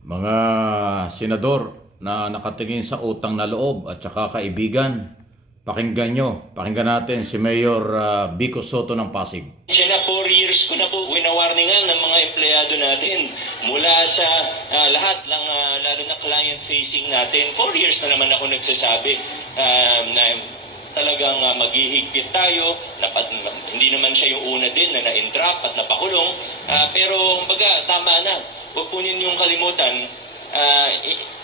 Mga senador na nakatingin sa utang na loob at saka kaibigan, pakinggan natin si Mayor Vico Soto ng Pasig. Siya na 4 years ko na po winawarningan ng mga empleyado natin mula sa lahat ng lalo na client facing natin. 4 years na naman ako nagsasabi na talagang maghihigpit tayo. Hindi naman siya yung una din na na-entrap at napakulong. Pero baga tama na. Huwag po ninyong kalimutan,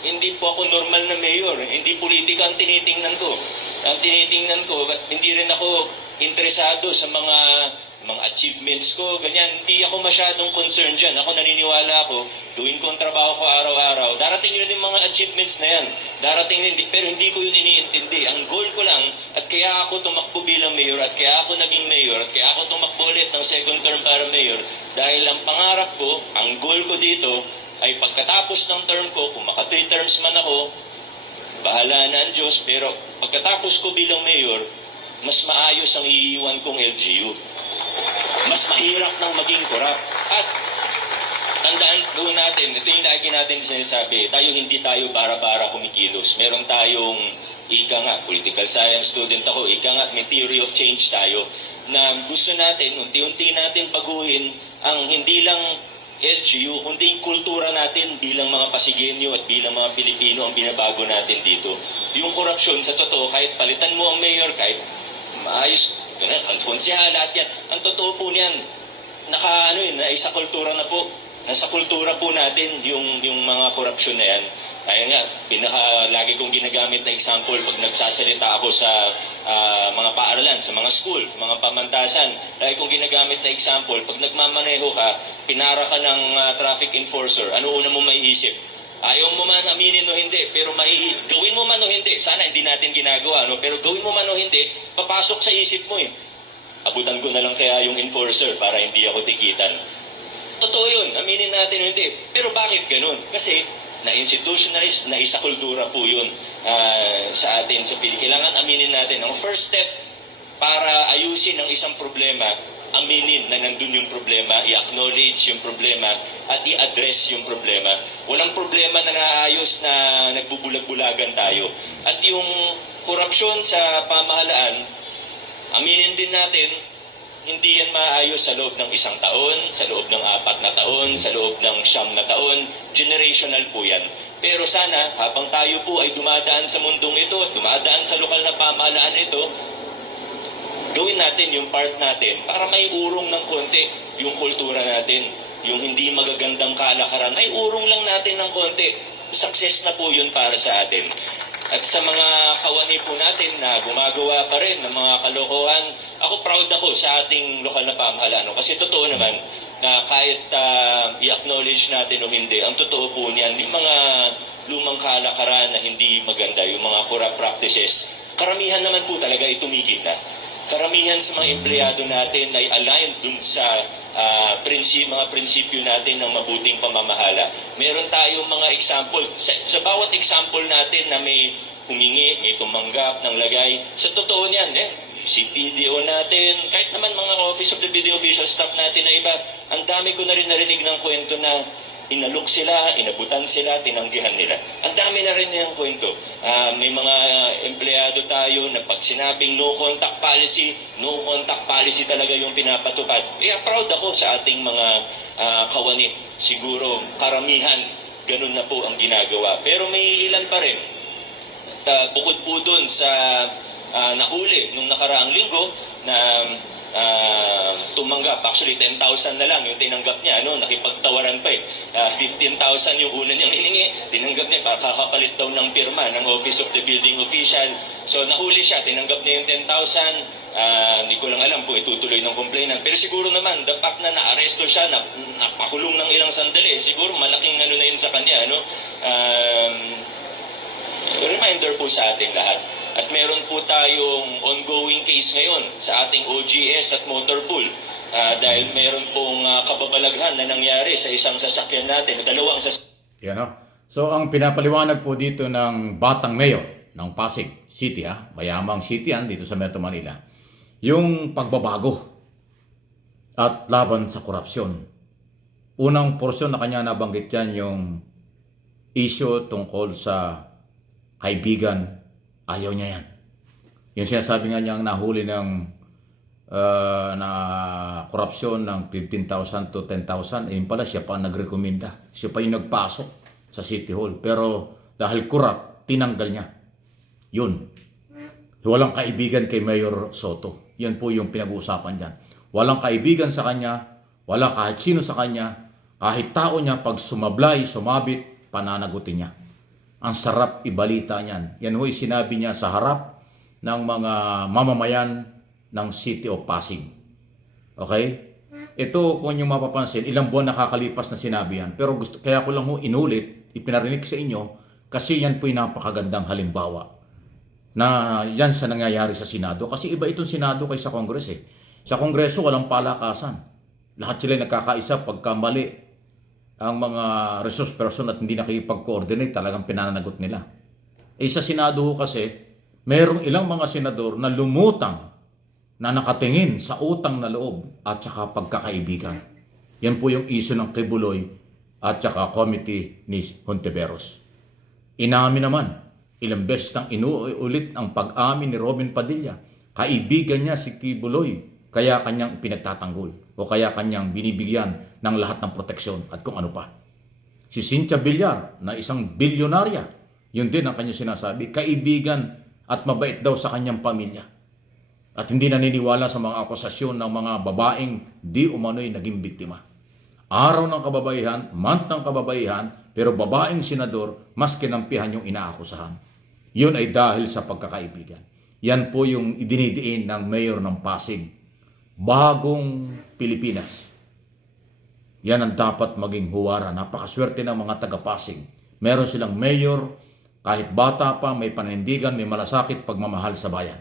hindi po ako normal na mayor. Hindi politika ang tinitingnan ko. Ang tinitingnan ko, hindi rin ako interesado sa mga achievements ko, ganyan. Hindi ako masyadong concerned dyan. Ako naniniwala ako, gawin ko ang trabaho ko araw-araw. Darating yun yung mga achievements na yan. Darating yun, pero hindi ko yun iniintindi. Ang goal ko lang, at kaya ako tumakbo bilang mayor, at kaya ako naging mayor, at kaya ako tumakbo ulit ng second term para mayor, dahil ang pangarap ko, ang goal ko dito, ay pagkatapos ng term ko, kung maka 3 terms man ako, bahala na ang Diyos, pero pagkatapos ko bilang mayor, mas maayos ang iiwan kong LGU. Mas mahirap nang maging korap. At tandaan doon natin, ito yung lagi natin sinasabi, hindi tayo bara-bara kumikilos. Meron tayong, ika nga, political science student ako, ika nga, may theory of change tayo, na gusto natin, unti-unti natin baguhin ang hindi lang LGU, kundi yung kultura natin bilang mga Pasigenyo at bilang mga Pilipino ang binabago natin dito. Yung korupsyon, sa totoo, kahit palitan mo ang mayor, kahit maayos, konsyal, lahat yan. Ang totoo po niyan, naisa kultura na po. Nasa kultura po natin yung mga korupsyon na yan. Kaya nga, lagi kong ginagamit na example pag nagsasalita ako sa mga paaralan, sa mga school, sa mga pamantasan. Lagi kong ginagamit na example, pag nagmamaneho ka, pinara ka ng traffic enforcer, ano una mo maiisip? Ayaw mo man aminin o hindi, pero gawin mo man o hindi, sana hindi natin ginagawa, no? Pero gawin mo man o hindi, papasok sa isip mo eh. Abutan ko na lang kaya yung enforcer para hindi ako tikitan. Totoo yun, aminin natin o hindi. Pero bakit ganun? Kasi na-institutionalize, na-isa-kultura po yun sa atin sa Pilipinas. Kailangan aminin natin. Ang first step para ayusin ang isang problema, aminin na nandun yung problema, i-acknowledge yung problema, at i-address yung problema. Walang problema na naayos na nagbubulag-bulagan tayo. At yung korupsyon sa pamahalaan, aminin din natin, hindi yan maayos sa loob ng 1 taon, sa loob ng 4 na taon, sa loob ng 9 na taon. Generational po yan. Pero sana, habang tayo po ay dumadaan sa mundong ito, dumadaan sa lokal na pamahalaan ito, gawin natin yung part natin para may urong ng konti yung kultura natin. Yung hindi magagandang kalakaran, may urong lang natin ng konti. Success na po yun para sa atin. At sa mga kawani po natin na gumagawa pa rin ng mga kalokohan, ako proud ako sa ating lokal na pamahalaan. Kasi totoo naman na kahit i-acknowledge natin o hindi, ang totoo po niyan, yung mga lumang kalakaran na hindi maganda, yung mga corrupt practices, karamihan naman po talaga ay tumigil na. Karamihan sa mga empleyado natin ay aligned dun sa mga prinsipyo natin ng mabuting pamamahala. Meron tayong mga example. Sa bawat example natin na may humingi, may tumanggap ng lagay, sa totoo niyan, si PDO natin, kahit naman mga Office of the Video Official Staff natin na iba, ang dami ko na rin narinig ng kwento na inalok sila, inabutan sila, tinanggihan nila. Ang dami na rin yung kwento. May mga empleyado tayo na pag sinabing no contact policy talaga yung pinapatupad. Proud ako sa ating mga kawani. Siguro karamihan, ganun na po ang ginagawa. Pero may ilan pa rin. At bukod po dun sa nahuli nung nakaraang linggo na tumanggap, actually 10,000 na lang yung tinanggap niya, nakipagtawaran pa 15,000 yung una niyang hiningi, tinanggap niya, kakapalit daw ng pirma ng Office of the Building Official. So nahuli siya, tinanggap niya yung 10,000, hindi ko lang alam kung itutuloy ng complainant. Pero siguro naman, the fact na naaresto siya, napakulong ng ilang sandali, siguro malaking na yun sa kanya, reminder po sa ating lahat. At meron po tayong ongoing case ngayon sa ating OGS at motor pool. Dahil meron pong kababalaghan na nangyari sa isang sasakyan natin, dalawang sasakyan. Yan o. So ang pinapaliwanag po dito ng batang mayor ng Pasig City, mayamang city yan dito sa Metro Manila, yung pagbabago at laban sa korupsyon. Unang porsyon na kanya nabanggit yan yung issue tungkol sa kaibigan, ayaw niya yan. Yung sinasabi nga niyang nahuli ng na korupsyon ng 15,000 to 10,000, ayun pala siya pa ang nagrekomenda. Siya pa yung nagpasok sa City Hall. Pero dahil corrupt, tinanggal niya. Yun. Walang kaibigan kay Mayor Soto. Yan po yung pinag-uusapan dyan. Walang kaibigan sa kanya, wala kahit sino sa kanya, kahit tao niya, pag sumablay, sumabit, pananagutin niya. Ang sarap ibalita niyan. Yan ho'y sinabi niya sa harap ng mga mamamayan ng City of Pasig. Okay? Ito, kung nyo mapapansin, ilang buwan nakakalipas na sinabi yan. Pero kaya ko lang ho inulit, ipinarinig sa inyo, kasi yan po'y napakagandang halimbawa na yan sa nangyayari sa Senado. Kasi iba itong Senado kaysa Congress eh. Sa Kongreso, walang palakasan. Lahat sila nagkakaisa pagka mali ang mga resource person at hindi nakikipag-coordinate, talagang pinananagot nila. Eh sa Senado ho kasi, mayroong ilang mga senador na lumutang na nakatingin sa utang na loob at saka pagkakaibigan. Yan po yung issue ng Kibuloy at saka committee ni Hontiveros. Inamin naman, ilang beses nang inuulit ang pag-amin ni Robin Padilla. Kaibigan niya si Kibuloy, kaya kanyang pinagtatanggol o kaya kanyang binibigyan ng lahat ng proteksyon at kung ano pa. Si Cynthia Villar na isang bilyonarya, yun din ang kanyang sinasabi, kaibigan at mabait daw sa kanyang pamilya. At hindi naniniwala sa mga akusasyon ng mga babaeng di umano'y naging biktima. Araw ng kababaihan, month ng kababaihan, pero babaeng senador, mas kinampihan yung inaakusahan. Yun ay dahil sa pagkakaibigan. Yan po yung idinidiin ng mayor ng Pasig. Bagong Pilipinas. Yan ang dapat maging huwara. Napakaswerte ng mga taga-Pasig. Meron silang mayor, kahit bata pa, may panindigan, may malasakit, pagmamahal sa bayan.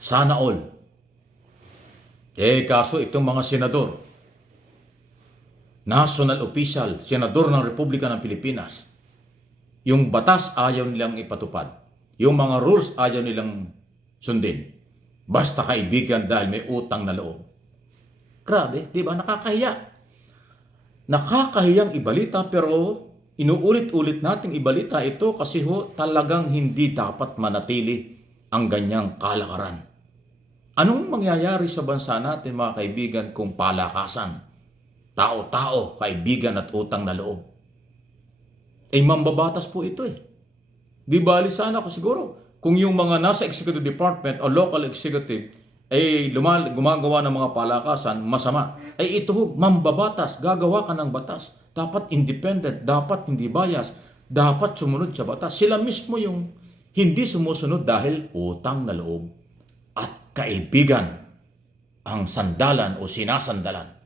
Sana all. Kaso itong mga senador, national official, senador ng Republika ng Pilipinas, yung batas ayaw nilang ipatupad. Yung mga rules ayaw nilang sundin. Basta kaibigan dahil may utang na loob. Grabe, di ba? Nakakahiya. Nakakahiyang ibalita pero inuulit-ulit nating ibalita ito kasi talagang hindi dapat manatili ang ganyang kalakaran. Anong mangyayari sa bansa natin mga kaibigan kung palakasan? Tao-tao, kaibigan at utang na loob. Mambabatas po ito eh. Di bali sana ko siguro kung yung mga nasa executive department o local executive ay gumagawa ng mga palakasan, masama. Ito mambabatas, gagawa ka ng batas. Dapat independent, dapat hindi bias, dapat sumunod sa batas. Sila mismo yung hindi sumusunod dahil utang na loob at kaibigan ang sandalan o sinasandalan